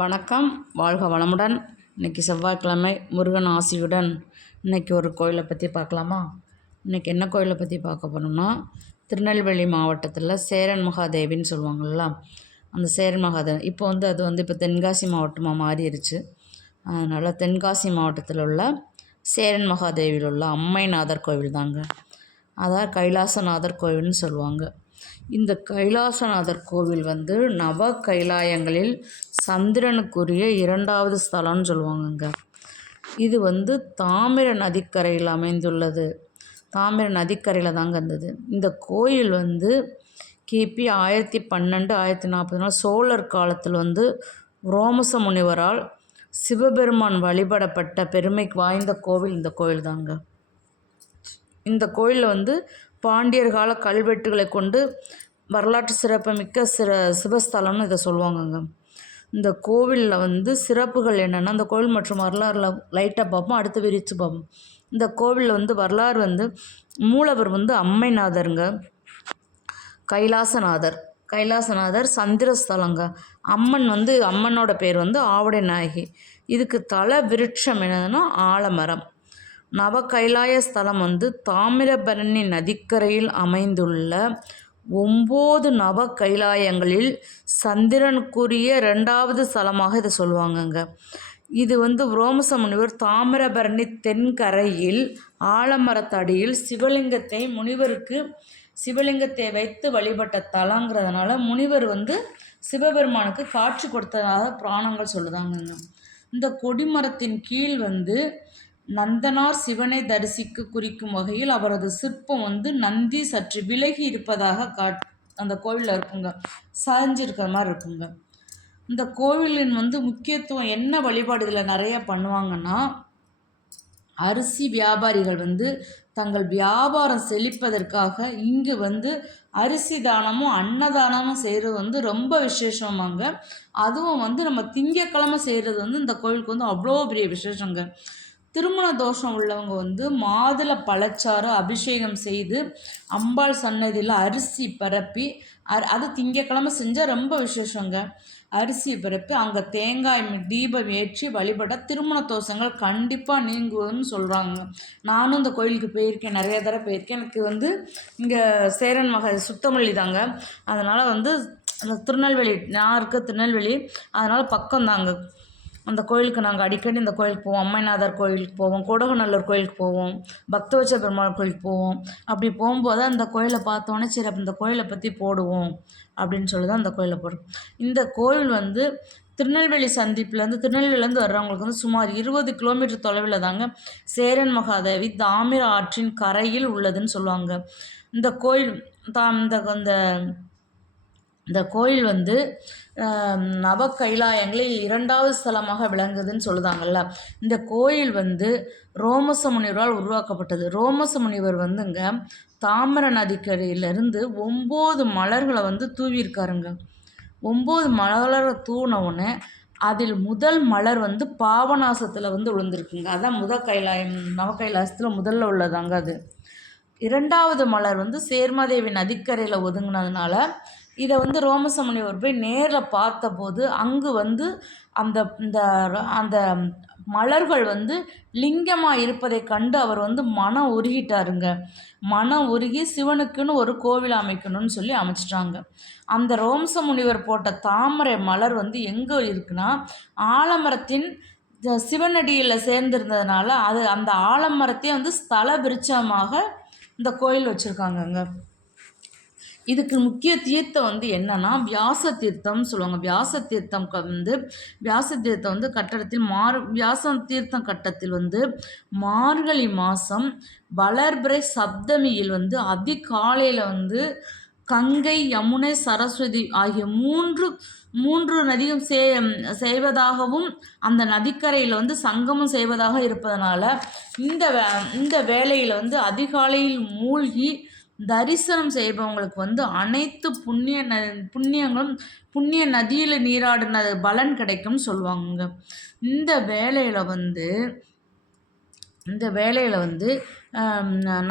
வணக்கம், வாழ்க வளமுடன். இன்றைக்கி செவ்வாய்க்கிழமை, முருகன் ஆசியுடன் இன்றைக்கி ஒரு கோயிலை பற்றி பார்க்கலாமா? இன்றைக்கி என்ன கோயிலை பற்றி பார்க்க போகிறோம்னா, திருநெல்வேலி மாவட்டத்தில் சேரன் மகாதேவின்னு சொல்லுவாங்கள்ல, அந்த சேரன் மகாதேவி இப்போ அது இப்போ தென்காசி மாவட்டமாக மாறிடுச்சு. அதனால் தென்காசி மாவட்டத்தில் உள்ள சேரன் மகாதேவியில் உள்ள அம்மைநாதர் கோவில் தாங்க. அதான் கைலாசநாதர் கோவில்னு சொல்லுவாங்க. இந்த கைலாசநாதர் கோவில் நவ கைலாயங்களில் சந்திரனுக்குரிய 2வது ஸ்தலம்னு சொல்லுவாங்கங்க. இது தாமிர நதிக்கரையில் அமைந்துள்ளது. தாமிர நதிக்கரையில் தாங்க இருந்தது. இந்த கோயில் கிபி 1012 1040 சோழர் காலத்தில் ரோமச முனிவரால் சிவபெருமான் வழிபடப்பட்ட பெருமைக்கு வாய்ந்த கோவில் இந்த கோயில் தாங்க. இந்த கோயிலில் பாண்டியர் கால கல்வெட்டுகளை கொண்டு வரலாற்று சிறப்புமிக்க சிவஸ்தலம்னு இதை சொல்லுவாங்கங்க. இந்த கோவிலில் சிறப்புகள் என்னென்னா, இந்த கோவில் மற்றும் வரலாறுல லைட்டாக பார்ப்போம், அடுத்து விரித்து பார்ப்போம். இந்த கோவிலில் வரலாறு மூலவர் அம்மைநாதருங்க. கைலாசநாதர் சந்திரஸ்தலங்க. அம்மன் அம்மனோட பேர் ஆவுடை நாயகி. இதுக்கு தல விருட்சம் என்னதுன்னா ஆலமரம். நவ கைலாய ஸ்தலம் தாமிரபரணி நதிக்கரையில் அமைந்துள்ள 9 நவ கைலாயங்களில் சந்திரனுக்குரிய 2வது ஸ்தலமாக இதை சொல்லுவாங்கங்க. இது ரோமச முனிவர் தாமிரபரணி தென்கரையில் ஆலமரத்தடியில் சிவலிங்கத்தை வைத்து வழிபட்ட தலங்கிறதுனால முனிவர் சிவபெருமானுக்கு காட்சி கொடுத்ததாக புராணங்கள் சொல்லுதாங்கங்க. இந்த கொடிமரத்தின் கீழ் நந்தனார் சிவனை தரிசிக்க குறிக்கும் வகையில் அவரது சிற்பம் நந்தி சற்று விலகி இருப்பதாக அந்த கோவிலில் இருக்குங்க, சாய்ஞ்சிருக்கிற மாதிரி இருக்குங்க. இந்த கோவிலின் முக்கியத்துவம் என்ன வழிபாடு இதில் நிறைய பண்ணுவாங்கன்னா, அரிசி வியாபாரிகள் தங்கள் வியாபாரம் செழிப்பதற்காக இங்கு அரிசி தானமும் அன்னதானமும் செய்கிறது ரொம்ப விசேஷமாங்க. அதுவும் நம்ம திங்கக்கிழமை செய்கிறது இந்த கோவிலுக்கு அவ்வளோ பெரிய விசேஷங்க. திருமண தோஷம் உள்ளவங்க மாதுளை பழச்சாறு அபிஷேகம் செய்து அம்பாள் சன்னதியில் அரிசி பரப்பி அது திங்கக்கிழமை செஞ்சால் ரொம்ப விசேஷங்க. அரிசி பரப்பி அங்கே தேங்காய் தீபம் ஏற்றி வழிபட திருமண தோஷங்கள் கண்டிப்பாக நீங்குவதுன்னு சொல்கிறாங்க. நானும் இந்த கோயிலுக்கு போயிருக்கேன், நிறைய தடவை போயிருக்கேன். எனக்கு இங்கே சேரன் சுத்தமல்லி தாங்க. அதனால் அந்த திருநெல்வேலி, நான் இருக்க திருநெல்வேலி, அதனால் பக்கம் தாங்க. அந்த கோயிலுக்கு நாங்கள் அடிக்கடி இந்த கோயிலுக்கு போவோம். அம்மைநாதர் கோயிலுக்கு போவோம், கோடகநல்லூர் கோயிலுக்கு போவோம், பக்தவச்ச பெருமாள் கோயிலுக்கு போவோம். அப்படி போகும்போது அந்த கோயிலை பார்த்தோன்னே சரி அப்போ இந்த கோயிலை பற்றி போடுவோம் அப்படின்னு சொல்லி தான் அந்த கோயிலை போடுறோம். இந்த கோயில் திருநெல்வேலி திருநெல்வேலியிலேருந்து வர்றவங்களுக்கு சுமார் 20 கிலோமீட்டர் தொலைவில் தாங்க சேரன் மகாதேவி தாமிர ஆற்றின் கரையில் உள்ளதுன்னு சொல்லுவாங்க. இந்த கோயில் இந்த கோயில் நவ கைலாயங்களில் 2வது ஸ்தலமாக விளங்குதுன்னு சொல்லுதாங்கல்ல. இந்த கோயில் ரோமச முனிவரால் உருவாக்கப்பட்டது. ரோமச முனிவர் தாமிர நதிக்கரையிலிருந்து 9 மலர்களை தூவியிருக்காருங்க. 9 மலரை தூவினவுடனே அதில் முதல் மலர் பாவநாசத்தில் விழுந்திருக்குங்க. அதான் கைலாயம், நவ கைலாயத்தில் முதல்ல உள்ளதாங்க அது. 2வது மலர் சேர்மாதேவி நதிக்கரையில் ஒதுங்கினதுனால இதை ரோமச முனிவர் போய் நேரில் பார்த்தபோது அங்கு அந்த இந்த அந்த மலர்கள் லிங்கமாக இருப்பதை கண்டு அவர் மனம் உருகிட்டாருங்க. மனம் உருகி சிவனுக்குன்னு ஒரு கோவில் அமைக்கணும்னு சொல்லி அமைச்சிட்டாங்க. அந்த ரோமச முனிவர் போட்ட தாமரை மலர் எங்கே இருக்குன்னா, ஆலமரத்தின் சிவனடியில் சேர்ந்திருந்ததுனால அந்த ஆலமரத்தையே ஸ்தல விருட்சமாக இந்த கோயில் வச்சுருக்காங்கங்க. இதுக்கு முக்கிய தீர்த்தம் என்னன்னா வியாச தீர்த்தம்னு சொல்லுவாங்க. வியாச தீர்த்தம் கட்டடத்தில் வியாச தீர்த்தம் கட்டத்தில் மார்கழி மாதம் வளர்பிறை சப்தமியில் அதிகாலையில் கங்கை, யமுனை, சரஸ்வதி ஆகிய மூன்று நதியும் செய்வதாகவும் அந்த நதிக்கரையில் சங்கமம் செய்வதாக இருப்பதனால இந்த வேளையில் அதிகாலையில் மூழ்கி தரிசனம் செய்பவங்களுக்கு அனைத்து புண்ணிய நதியில் நீராடின பலன் கிடைக்கும்னு சொல்லுவாங்க. இந்த வேளையில்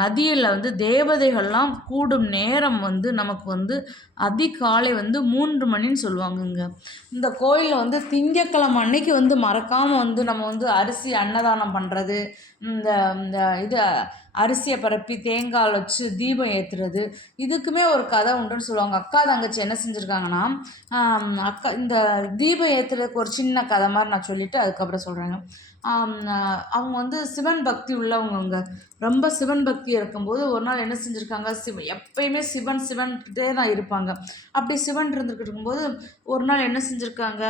நதியில் வந்து தேவதைகள்லாம் கூடும் நேரம் வந்து நமக்கு வந்து அதிகாலை வந்து 3 மணின்னு சொல்லுவாங்கங்க. இந்த கோயிலில் வந்து திங்கட்கிழமை அன்னைக்கு வந்து மறக்காமல் வந்து நம்ம வந்து அரிசி அன்னதானம் பண்ணுறது, இந்த இந்த இது அரிசியை பரப்பி தேங்காய் வச்சு தீபம் ஏற்றுறது, இதுக்குமே ஒரு கதை உண்டுன்னு சொல்லுவாங்க. அக்கா தங்கச்சி என்ன செஞ்சுருக்காங்கன்னா, அக்கா இந்த தீபம் ஏற்றுறதுக்கு ஒரு சின்ன கதை மாதிரி நான் சொல்லிவிட்டு அதுக்கப்புறம் சொல்கிறேங்க. அவங்க வந்து சிவன் பக்தி உள்ளவங்க. ரொம்ப சிவன் பக்தி இருக்கும்போது ஒரு நாள் என்ன செஞ்சுருக்காங்க, எப்பயுமே சிவன் சிவன்கிட்டே தான் இருப்பாங்க. அப்படி சிவன் இருந்துக்கிட்டு இருக்கும்போது ஒரு நாள் என்ன செஞ்சுருக்காங்க,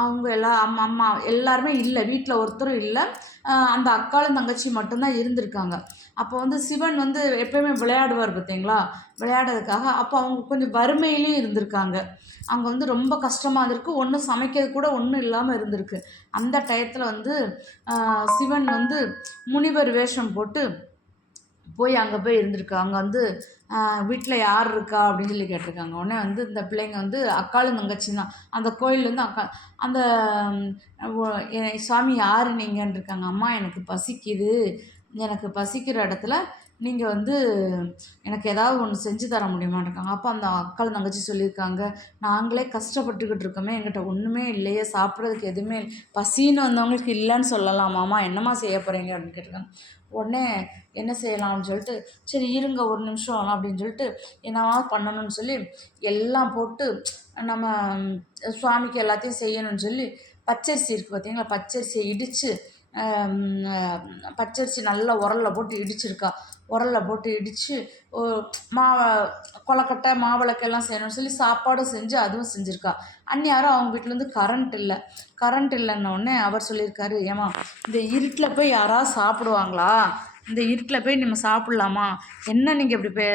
அவங்க அம்மா எல்லாருமே இல்லை, வீட்டில் ஒருத்தரும் இல்லை. அந்த அக்காளும் தங்கச்சி மட்டும்தான் இருந்திருக்காங்க. அப்போ வந்து சிவன் வந்து எப்பயுமே விளையாடுவார் பார்த்தீங்களா, விளையாடுறதுக்காக அப்போ அவங்க கொஞ்சம் வறுமையிலையும் இருந்திருக்காங்க. அங்கே வந்து ரொம்ப கஷ்டமாக இருந்திருக்கு, ஒன்றும் சமைக்கிறது கூட ஒன்றும் இல்லாமல் இருந்திருக்கு. அந்த டயத்தில் வந்து சிவன் வந்து முனிவர் வேஷம் போட்டு போய் அங்கே போய் இருந்திருக்கு. அங்கே வந்து வீட்டில் யார் இருக்கா அப்படின்னு சொல்லி கேட்டிருக்காங்க. உடனே வந்து இந்த பிள்ளைங்க வந்து அக்காளும் தங்கச்சி தான். அந்த கோயில் வந்து அந்த சாமி யார் நீங்கன்னு இருக்காங்க. அம்மா எனக்கு பசிக்குது, எனக்கு பசிக்கிற இடத்துல நீங்கள் வந்து எனக்கு ஏதாவது ஒன்று செஞ்சு தர முடியுமான்னு இருக்காங்க. அப்போ அந்த அக்காளும் தங்கச்சி சொல்லியிருக்காங்க, நாங்களே கஷ்டப்பட்டுக்கிட்டு இருக்கோமே, எங்கிட்ட ஒன்றுமே இல்லையே, சாப்பிட்றதுக்கு எதுவுமே பசின்னு வந்தவங்களுக்கு இல்லைன்னு சொல்லலாமாம்மா, என்னம்மா செய்ய போகிறீங்க அப்படின்னு கேட்டிருக்காங்க. உடனே என்ன செய்யலாம் அப்படின்னு சொல்லிட்டு, சரி இருங்க ஒரு நிமிஷம் அப்படின்னு சொல்லிட்டு என்னவா பண்ணணும்னு சொல்லி எல்லாம் போட்டு நம்ம சுவாமிக்கு எல்லாத்தையும் செய்யணும்னு சொல்லி பச்சரிசி இருக்குது பார்த்தீங்களா, பச்சரிசியை இடித்து பச்சரிசி நல்லா உரலில் போட்டு இடிச்சிருக்கா. உரலில் போட்டு இடித்து கொலக்கட்டை மாவிளக்கெல்லாம் செய்யணும்னு சொல்லி சாப்பாடும் செஞ்சு அதுவும் செஞ்சுருக்கா. அந்நியாரும் அவங்க வீட்டிலேருந்து கரண்ட் இல்லைன்னொடனே அவர் சொல்லியிருக்காரு, ஏம்மா இந்த இருட்டில் போய் யாராவது சாப்பிடுவாங்களா, இந்த இருட்டில் போய் நம்ம சாப்பிட்லாமா, என்ன நீங்கள் இப்படி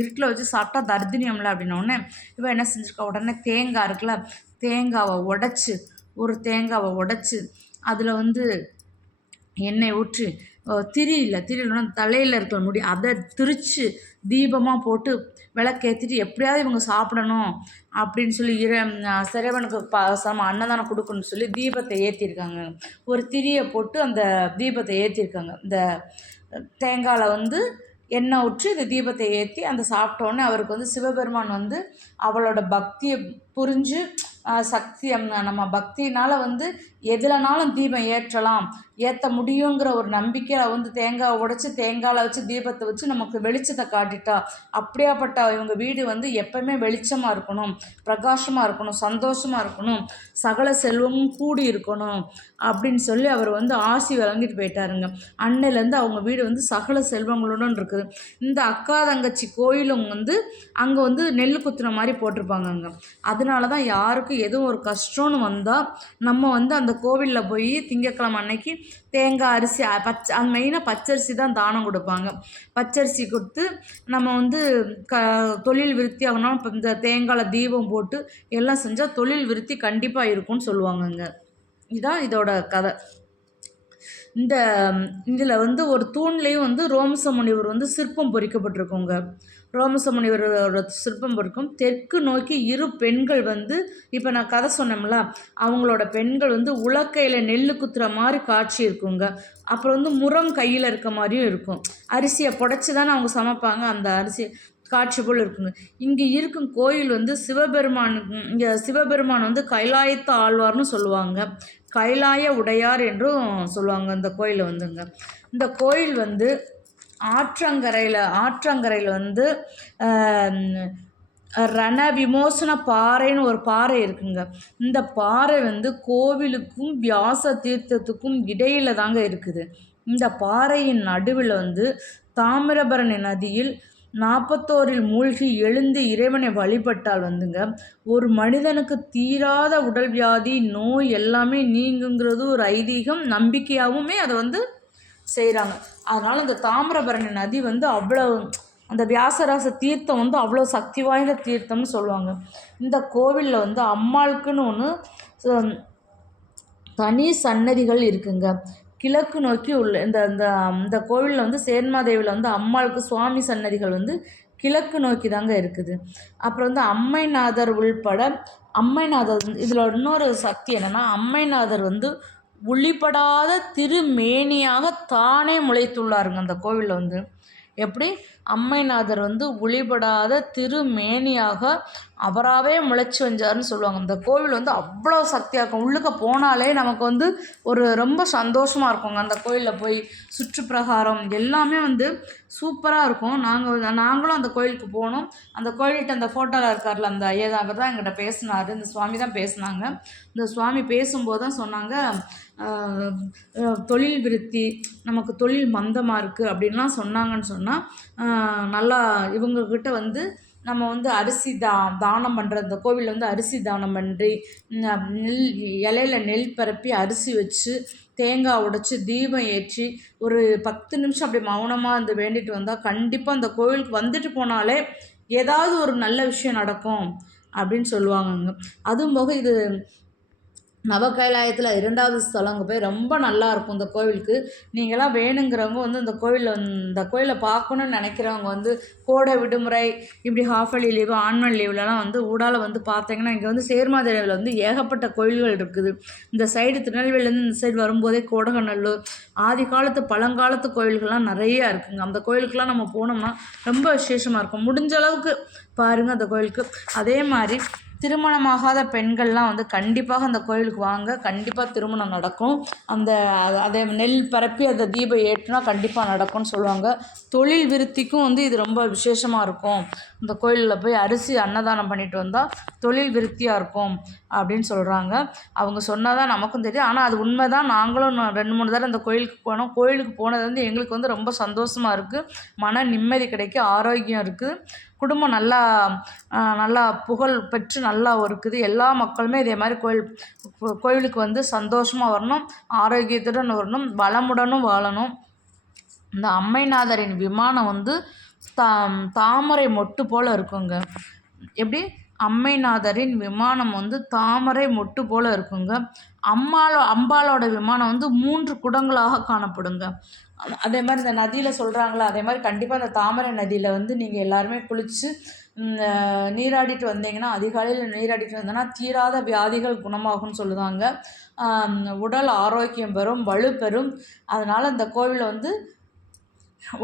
இருட்டில் வச்சு சாப்பிட்டா தர்தினியம்ல அப்படின்னோடனே இவன் என்ன செஞ்சுருக்கா, உடனே தேங்காய் இருக்குல்ல, ஒரு தேங்காவை உடச்சி அதில் வந்து எண்ணெய் ஊற்றி திரியில்னா தலையில் இருக்கிற முடி அதை திரித்து தீபமாக போட்டு விளக்கேற்றிட்டு எப்படியாவது இவங்க சாப்பிடணும் அப்படின்னு சொல்லி சிறைவனுக்கு அன்னதானம் கொடுக்கணும்னு சொல்லி தீபத்தை ஏற்றிருக்காங்க. ஒரு திரியை போட்டு அந்த தீபத்தை ஏற்றிருக்காங்க. இந்த தேங்காயில் வந்து எண்ணெய் ஊற்றி இந்த தீபத்தை ஏற்றி அந்த சாப்பிட்டோன்னே அவருக்கு வந்து சிவபெருமான் வந்து அவளோட பக்தியை புரிஞ்சு சக்தி நம்ம பக்தினால் வந்து எதுலனாலும் தீபம் ஏற்ற முடியுங்கிற ஒரு நம்பிக்கையில் வந்து தேங்காவை உடைச்சி தேங்காயில் வச்சு தீபத்தை வச்சு நமக்கு வெளிச்சத்தை காட்டிட்டா. அப்படியாப்பட்ட இவங்க வீடு வந்து எப்பவுமே வெளிச்சமாக இருக்கணும், பிரகாசமாக இருக்கணும், சந்தோஷமாக இருக்கணும், சகல செல்வமும் கூடி இருக்கணும் அப்படின்னு சொல்லி அவர் வந்து ஆசி வழங்கிட்டு போயிட்டாருங்க. அன்னையிலேருந்து அவங்க வீடு வந்து சகல செல்வங்களுடன் இருக்குது. இந்த அக்கா தங்கச்சி கோயிலும் வந்து அங்கே வந்து நெல் குத்துன மாதிரி போட்டிருப்பாங்க அங்கே. அதனால தான் யாருக்கும் எதுவும் ஒரு கஷ்டம்னு வந்தால் நம்ம வந்து அந்த கோவிலில் போய் திங்கட்கிழமை அன்னைக்கு தேங்காய் அரிசி அது மெயினாக பச்சரிசி தான் தானம் கொடுப்பாங்க. பச்சரிசி கொடுத்து நம்ம வந்து தொழில் விருத்தி ஆகணும். இப்போ இந்த தேங்காயில் தீபம் போட்டு எல்லாம் செஞ்சால் தொழில் விருத்தி கண்டிப்பாக இருக்கும்னு சொல்லுவாங்கங்க. இதுதான் இதோட கதை. இதில் வந்து ஒரு தூண்லேயும் வந்து ரோமச முனிவர் வந்து சிற்பம் பொறிக்கப்பட்டிருக்குங்க. ரோமச முனிவரோட சிற்பம் பொறிக்கும். தெற்கு நோக்கி 2 பெண்கள் வந்து இப்போ நான் கதை சொன்னோம்ல, அவங்களோட பெண்கள் வந்து உலக்கையில் நெல் குத்துற மாதிரி காட்சி இருக்குங்க. அப்புறம் வந்து முறம் கையில் இருக்க மாதிரியும் இருக்கும். அரிசியை புடைச்சி தானே அவங்க சமைப்பாங்க, அந்த அரிசி காட்சி போல் இருக்குங்க. இங்கே இருக்கும் கோயில் வந்து இங்கே சிவபெருமான் வந்து கைலாயத்து ஆழ்வார்னு சொல்லுவாங்க, கைலாய உடையார் என்றும் சொல்லுவாங்க. இந்த கோயில் வந்துங்க, இந்த கோயில் வந்து ஆற்றங்கரையில் வந்து ரண விமோசன பாறைன்னு ஒரு பாறை இருக்குங்க. இந்த பாறை வந்து கோவிலுக்கும் வியாச தீர்த்தத்துக்கும் இடையில தாங்க இருக்குது. இந்த பாறையின் நடுவில் வந்து தாமிரபரணி நதியில் 41 மூழ்கி எழுந்து இறைவனை வழிபட்டால் வந்துங்க ஒரு மனிதனுக்கு தீராத உடல் வியாதி நோய் எல்லாமே நீங்குங்கிறது ஒரு ஐதீகம், நம்பிக்கையாகவுமே அதை வந்து செய்கிறாங்க. அதனால் இந்த தாமிரபரணி நதி வந்து அவ்வளோ, அந்த வியாசராச தீர்த்தம் வந்து அவ்வளோ சக்தி வாய்ந்த தீர்த்தம்னு சொல்லுவாங்க. இந்த கோவிலில் வந்து அம்மாளுக்குன்னு ஒன்று தனி சன்னதிகள் இருக்குங்க. கிழக்கு நோக்கி உள்ள இந்த கோவிலில் வந்து சேர்மாதேவியில் வந்து அம்மாளுக்கு சுவாமி சன்னதிகள் வந்து கிழக்கு நோக்கி தாங்க இருக்குது. அப்புறம் வந்து அம்மைநாதர் உள்பட இதில் இன்னொரு சக்தி என்னென்னா, அம்மைநாதர் வந்து ஒளிபடாத திருமேனியாக தானே முளைத்துள்ளாருங்க அந்த கோவிலில் வந்து. எப்படி அம்மைநாதர் வந்து ஒளிபடாத திருமேனியாக அவராகவே முளைச்சி வந்தார்னு சொல்லுவாங்க. இந்த கோவில் வந்து அவ்வளோ சக்தியாக இருக்கும். உள்ளுக்க போனாலே நமக்கு வந்து ஒரு ரொம்ப சந்தோஷமாக இருக்குங்க. அந்த கோயிலில் போய் சுற்றுப்பிரகாரம் எல்லாமே வந்து சூப்பராக இருக்கும். நாங்களும் அந்த கோயிலுக்கு போனோம். அந்த கோயில்கிட்ட அந்த ஃபோட்டோவில் இருக்கார்ல அந்த ஐயர் தான் எங்கிட்ட பேசினார். இந்த சுவாமி தான் பேசினாங்க. இந்த சுவாமி பேசும்போது தான் சொன்னாங்க, தொழில் விருத்தி, நமக்கு தொழில் மந்தமாக இருக்குது அப்படின்லாம் சொன்னாங்கன்னு சொன்னால், நல்லா இவங்கக்கிட்ட வந்து நம்ம வந்து அரிசி தானம் பண்ணுற இந்த கோவிலில் வந்து அரிசி தானம் பண்ணி நெல் இலையில நெல் பரப்பி அரிசி வச்சு தேங்காய் உடைச்சி தீபம் ஏற்றி ஒரு 10 நிமிஷம் அப்படி மௌனமாக இருந்து வேண்டிட்டு வந்தால் கண்டிப்பாக அந்த கோவிலுக்கு வந்துட்டு போனாலே ஏதாவது ஒரு நல்ல விஷயம் நடக்கும் அப்படின்னு சொல்லுவாங்கங்க. அதுவும் போக இது நவகைலாயத்தில் 2வது ஸ்தலம். அங்கே போய் ரொம்ப நல்லாயிருக்கும் இந்த கோவிலுக்கு. நீங்களாம் வேணுங்கிறவங்க வந்து இந்த கோயிலை பார்க்கணுன்னு நினைக்கிறவங்க வந்து கோடை விடுமுறை இப்படி ஹாஃபலி லீவு ஆன்வல் லீவ்லலாம் வந்து ஊடால வந்து பார்த்தீங்கன்னா இங்கே வந்து சேர்மாதேவியில் வந்து ஏகப்பட்ட கோயில்கள் இருக்குது. இந்த சைடு திருநெல்வேலியிலேருந்து இந்த சைடு வரும்போதே கோடகநல்லூர் ஆதி காலத்து பழங்காலத்து கோயில்கள்லாம் நிறையா இருக்குங்க. அந்த கோயிலுக்கெலாம் நம்ம போனோம்னா ரொம்ப விசேஷமாக இருக்கும். முடிஞ்ச அளவுக்கு பாருங்கள் அந்த கோயிலுக்கு. அதே மாதிரி திருமணமாகாத பெண்கள்லாம் வந்து கண்டிப்பாக அந்த கோயிலுக்கு வாங்க. கண்டிப்பாக திருமணம் நடக்கும். அதை நெல் பரப்பி அதை தீபம் ஏற்றினா கண்டிப்பாக நடக்கும்னு சொல்லுவாங்க. தொழில் விருத்திக்கும் வந்து இது ரொம்ப விசேஷமாக இருக்கும். இந்த கோயிலில் போய் அரிசி அன்னதானம் பண்ணிட்டு வந்தால் தொழில் விருத்தியாக இருக்கும் அப்படின்னு சொல்கிறாங்க. அவங்க சொன்னால் தான் நமக்கும் தெரியும். ஆனால் அது உண்மை தான். நாங்களும் 2-3 தடவை அந்த கோயிலுக்கு போனோம். கோயிலுக்கு போனது வந்து எங்களுக்கு வந்து ரொம்ப சந்தோஷமாக இருக்குது. மன நிம்மதி கிடைக்கும், ஆரோக்கியம் இருக்குது, குடும்பம் நல்லா புகழ் பெற்று நல்லா இருக்குது. எல்லா மக்களுமே இதே மாதிரி கோயிலுக்கு வந்து சந்தோஷமாக வரணும், ஆரோக்கியத்துடன் வரணும், வளமுடனும் வாழணும். இந்த அம்மைநாதரின் விமானம் வந்து தாமரை மொட்டு போல் இருக்குங்க. எப்படி அம்மைநாதரின் விமானம் வந்து தாமரை மொட்டு போல் இருக்குங்க. அம்பாளோட விமானம் வந்து 3 குடங்களாக காணப்படுங்க. அதே மாதிரி இந்த நதியில் சொல்கிறாங்களா, அதே மாதிரி கண்டிப்பாக அந்த தாமரை நதியில் வந்து நீங்கள் எல்லாருமே குளித்து நீராடிட்டு வந்தீங்கன்னா, அதிகாலையில் நீராடிட்டு வந்தோன்னா தீராத வியாதிகள் குணமாகும்னு சொல்லுவாங்க. உடல் ஆரோக்கியம் பெறும், வலு பெறும். அதனால் இந்த கோவிலில் வந்து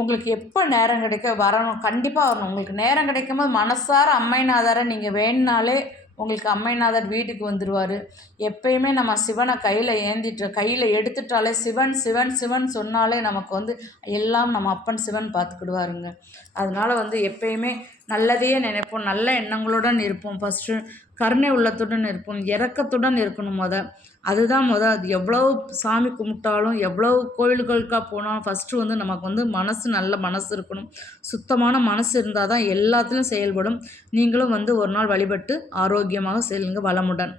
உங்களுக்கு எப்போ நேரம் கிடைக்க வரணும், கண்டிப்பாக வரணும். உங்களுக்கு நேரம் கிடைக்கும்போது மனசார அம்மைநாதரை நீங்கள் வேணுனாலே உங்களுக்கு அம்மைநாதர் வீட்டுக்கு வந்துடுவார். எப்பயுமே நம்ம சிவனை கையில் எடுத்துட்டாலே சிவன் சிவன் சிவன் சொன்னாலே நமக்கு வந்து எல்லாம் நம்ம அப்பன் சிவன் பார்த்துக்கிடுவாருங்க. அதனால் வந்து எப்பயுமே நல்லதையே நினைப்போம், நல்ல எண்ணங்களுடன் இருப்போம். ஃபஸ்ட்டு கருணை உள்ளத்துடன் இருப்போம், இரக்கத்துடன் இருக்கணும். அதுதான் அது எவ்வளோ சாமி கும்பிட்டாலும் எவ்வளோ கோவில்களுக்காக போனாலும் ஃபஸ்ட்டு வந்து நமக்கு வந்து நல்ல மனசு இருக்கணும். சுத்தமான மனசு இருந்தால் தான் எல்லாத்துலேயும் செயல்படும். நீங்களும் வந்து ஒரு நாள் வழிபட்டு ஆரோக்கியமாக செல்லுங்க. வளமுடன்.